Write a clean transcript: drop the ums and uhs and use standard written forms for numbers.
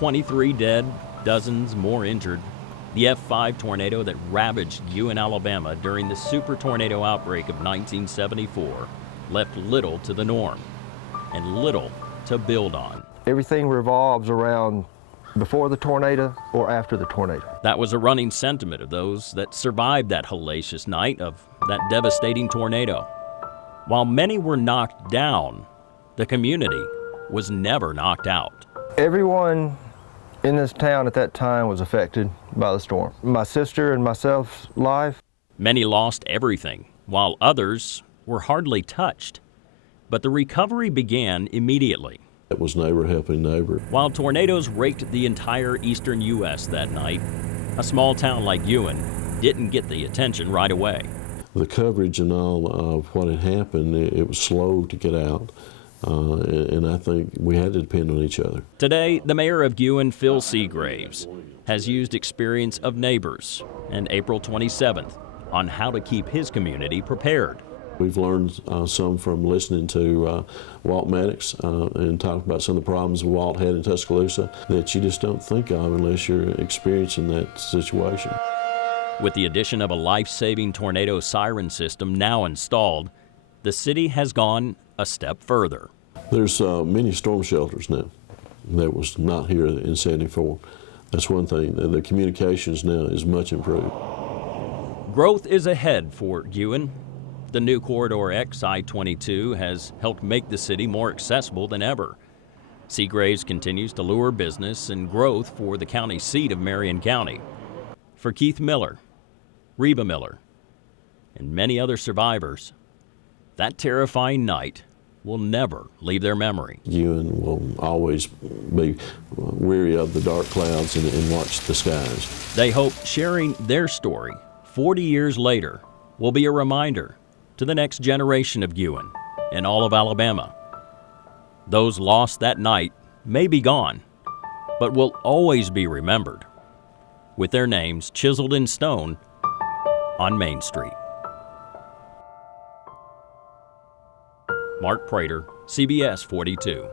23 dead, dozens more injured. The F5 tornado that ravaged Guin, Alabama during the super tornado outbreak of 1974 left little to the norm and little to build on. Everything revolves around before the tornado or after the tornado. That was a running sentiment of those that survived that hellacious night of that devastating tornado. While many were knocked down, the community was never knocked out. Everyone in this town at that time was affected by the storm. My sister and myself's life. Many lost everything, while others were hardly touched. But the recovery began immediately. It was neighbor helping neighbor. While tornadoes raked the entire eastern U.S. that night, a small town like Guin didn't get the attention right away. The coverage and all of what had happened, it was slow to get out. And I think we had to depend on each other. Today, the mayor of Guin, Phil Seagraves, has used experience of neighbors and April 27th on how to keep his community prepared. We've learned some from listening to Walt Maddox and talking about some of the problems Walt had in Tuscaloosa that you just don't think of unless you're experiencing that situation. With the addition of a life-saving tornado siren system now installed, the city has gone a step further. There's many storm shelters now. That was not here in '74. That's one thing. The communications now is much improved. Growth is ahead for Guin. The new Corridor X I-22 has helped make the city more accessible than ever. Seagraves continues to lure business and growth for the county seat of Marion County. For Keith Miller, Reba Miller, and many other survivors, that terrifying night will never leave their memory. Guin will always be weary of the dark clouds and watch the skies. They hope sharing their story 40 years later will be a reminder to the next generation of Guin and all of Alabama. Those lost that night may be gone, but will always be remembered with their names chiseled in stone on Main Street. Mark Prater, CBS 42.